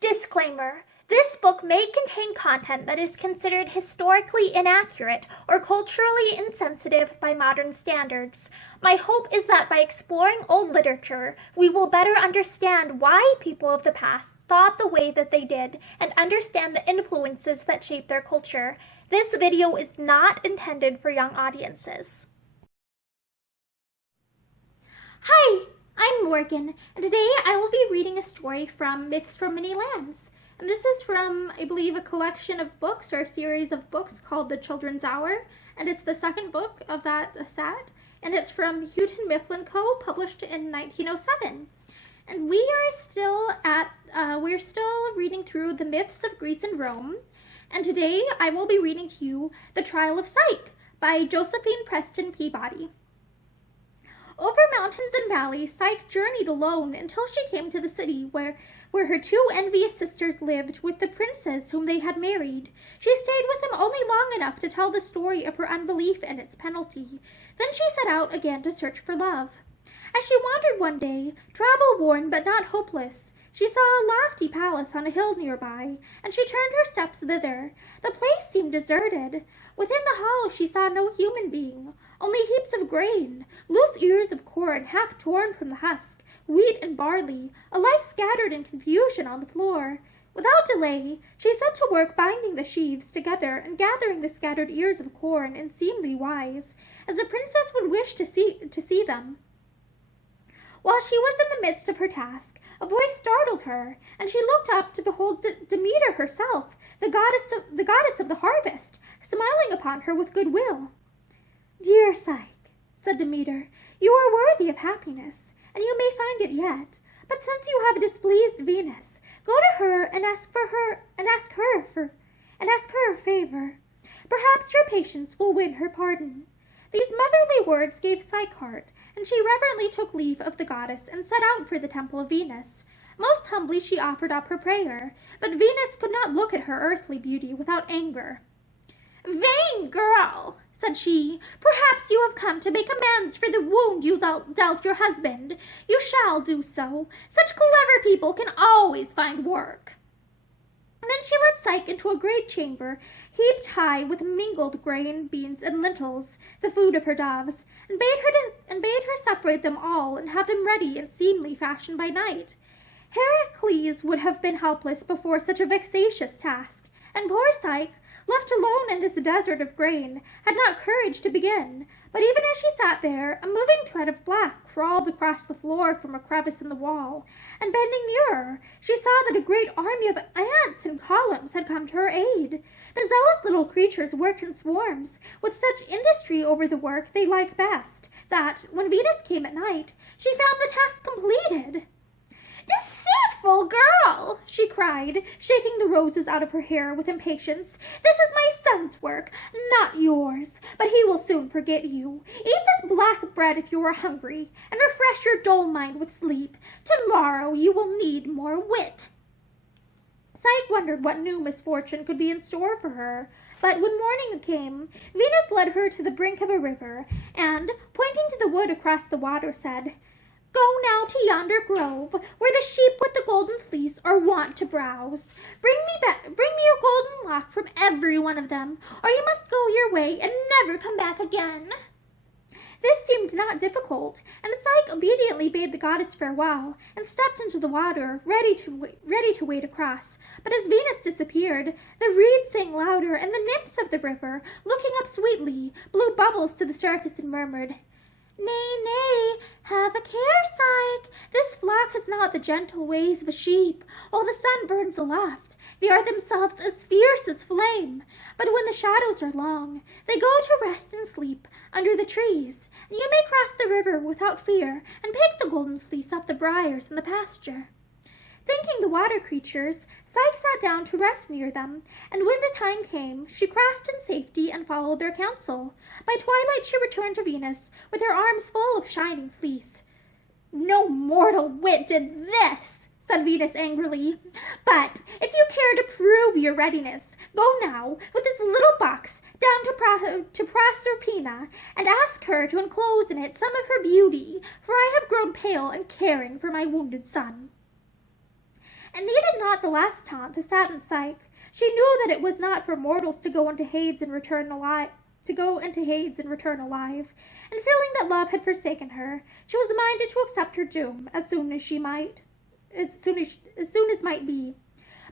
Disclaimer. This book may contain content that is considered historically inaccurate or culturally insensitive by modern standards. My hope is that by exploring old literature, we will better understand why people of the past thought the way that they did and understand the influences that shape their culture. This video is not intended for young audiences. Hi, I'm Morgan, and today I will be reading a story from Myths from Many Lands. And this is from, I believe, a collection of books or a series of books called The Children's Hour. And it's the second book of that set. And it's from Houghton Mifflin Co., published in 1907. And we're still reading through the myths of Greece and Rome. And today I will be reading to you The Trial of Psyche by Josephine Preston Peabody. Over mountains and valleys, Psyche journeyed alone until she came to the city where her two envious sisters lived with the princes whom they had married. She stayed with them only long enough to tell the story of her unbelief and its penalty. Then she set out again to search for love. As she wandered one day, travel-worn but not hopeless, she saw a lofty palace on a hill nearby, and she turned her steps thither. The place seemed deserted. Within the hall she saw no human being, only heaps of grain, loose ears of corn half torn from the husk, wheat and barley, alike scattered in confusion on the floor. Without delay, she set to work binding the sheaves together and gathering the scattered ears of corn in seemly wise, as a princess would wish to see them. While she was in the midst of her task, a voice startled her, and she looked up to behold Demeter herself, the goddess of the harvest, smiling upon her with goodwill. "Dear Psyche," said Demeter, "you are worthy of happiness, and you may find it yet. But since you have displeased Venus, go to her and ask her a favor. Perhaps your patience will win her pardon." These motherly words gave Psyche heart, and she reverently took leave of the goddess and set out for the temple of Venus. Most humbly she offered up her prayer, but Venus could not look at her earthly beauty without anger. "Vain girl," said she, "perhaps you have come to make amends for the wound you dealt your husband. You shall do so. Such clever people can always find work." And then she led Psyche into a great chamber, heaped high with mingled grain, beans, and lentils, the food of her doves, and bade her separate them all and have them ready in seemly fashion by night. Heracles would have been helpless before such a vexatious task, and poor Psyche, left alone in this desert of grain, had not courage to begin. But even as she sat there, a moving thread of black crawled across the floor from a crevice in the wall, and bending nearer, she saw that a great army of ants in columns had come to her aid. The zealous little creatures worked in swarms, with such industry over the work they liked best, that, when Venus came at night, she found the task completed. "Deceitful girl!" she cried, shaking the roses out of her hair with impatience. "This is my son's work, not yours, but he will soon forget you. Eat this black bread if you are hungry, and refresh your dull mind with sleep. Tomorrow you will need more wit." Psyche wondered what new misfortune could be in store for her, but when morning came, Venus led her to the brink of a river, and, pointing to the wood across the water, said, "Go now to yonder grove, where the sheep with the golden fleece are wont to browse. Bring me a golden lock from every one of them, or you must go your way and never come back again." This seemed not difficult, and Psyche obediently bade the goddess farewell, and stepped into the water, ready to wade across. But as Venus disappeared, the reeds sang louder, and the nymphs of the river, looking up sweetly, blew bubbles to the surface and murmured, "Nay, nay, have a care, Psyche. This flock has not the gentle ways of a sheep. While the sun burns aloft, they are themselves as fierce as flame. But when the shadows are long, they go to rest and sleep under the trees, and you may cross the river without fear and pick the golden fleece off the briars in the pasture." Thanking the water creatures, Psyche sat down to rest near them, and when the time came, she crossed in safety and followed their counsel. By twilight she returned to Venus, with her arms full of shining fleece. "No mortal wit did this," said Venus angrily. "But if you care to prove your readiness, go now, with this little box, down to Proserpina, and ask her to enclose in it some of her beauty, for I have grown pale and caring for my wounded son." And needed not the last taunt to sadden Psyche. She knew that it was not for mortals to go into Hades and return alive. And feeling that love had forsaken her, she was minded to accept her doom as soon as might be.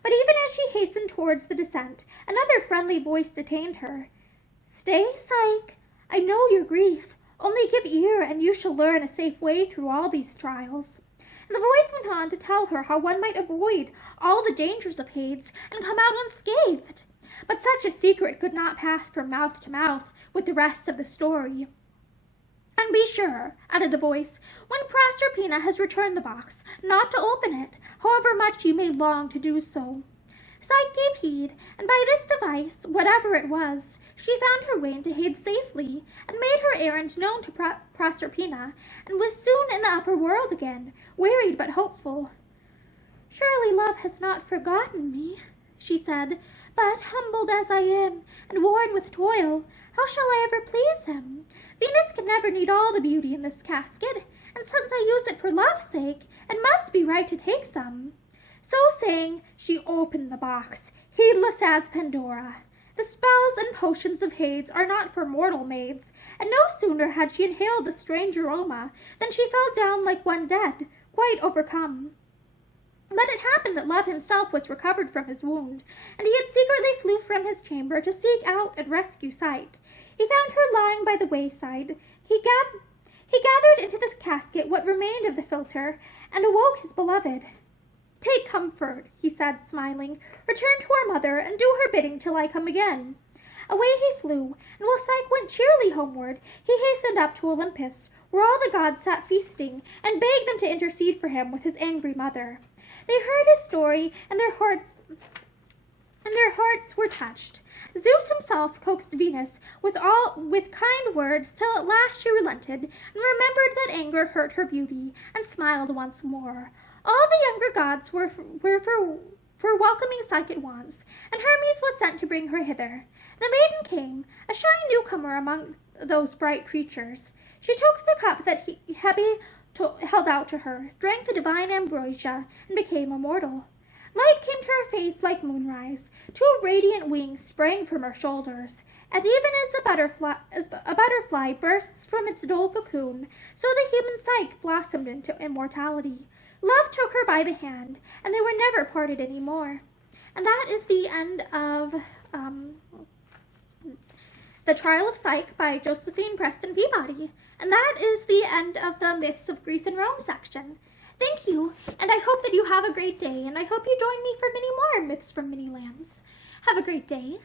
But even as she hastened towards the descent, another friendly voice detained her. "Stay, Psyche. I know your grief. Only give ear, and you shall learn a safe way through all these trials." And the voice went on to tell her how one might avoid all the dangers of Hades and come out unscathed. But such a secret could not pass from mouth to mouth with the rest of the story. "And be sure," added the voice, "when Proserpina has returned the box, not to open it, however much you may long to do so." Psyche gave heed, and by this device, whatever it was, she found her way into Hades safely, and made her errand known to Proserpina, and was soon in the upper world again, wearied but hopeful. "Surely love has not forgotten me," she said, "but humbled as I am, and worn with toil, how shall I ever please him? Venus can never need all the beauty in this casket, and since I use it for love's sake, it must be right to take some." So saying, she opened the box, heedless as Pandora. The spells and potions of Hades are not for mortal maids, and no sooner had she inhaled the strange aroma than she fell down like one dead, quite overcome. But it happened that Love himself was recovered from his wound, and he had secretly flew from his chamber to seek out and rescue Psyche. He found her lying by the wayside. He gathered into this casket what remained of the philtre, and awoke his beloved. "Take comfort," he said, smiling. "Return to our mother, and do her bidding till I come again." Away he flew, and while Psyche went cheerily homeward, he hastened up to Olympus, where all the gods sat feasting, and begged them to intercede for him with his angry mother. They heard his story, and their hearts were touched. Zeus himself coaxed Venus with kind words, till at last she relented, and remembered that anger hurt her beauty, and smiled once more. All the younger gods were for welcoming Psyche at once, and Hermes was sent to bring her hither. The maiden came, a shy newcomer among those bright creatures. She took the cup that Hebe held out to her, drank the divine ambrosia, and became immortal. Light came to her face like moonrise. 2 radiant wings sprang from her shoulders, and even as a butterfly bursts from its dull cocoon, so the human Psyche blossomed into immortality. Love took her by the hand, and they were never parted any more. And that is the end of The Trial of Psyche by Josephine Preston Peabody. And that is the end of the Myths of Greece and Rome section. Thank you, and I hope that you have a great day, and I hope you join me for many more Myths from Many Lands. Have a great day.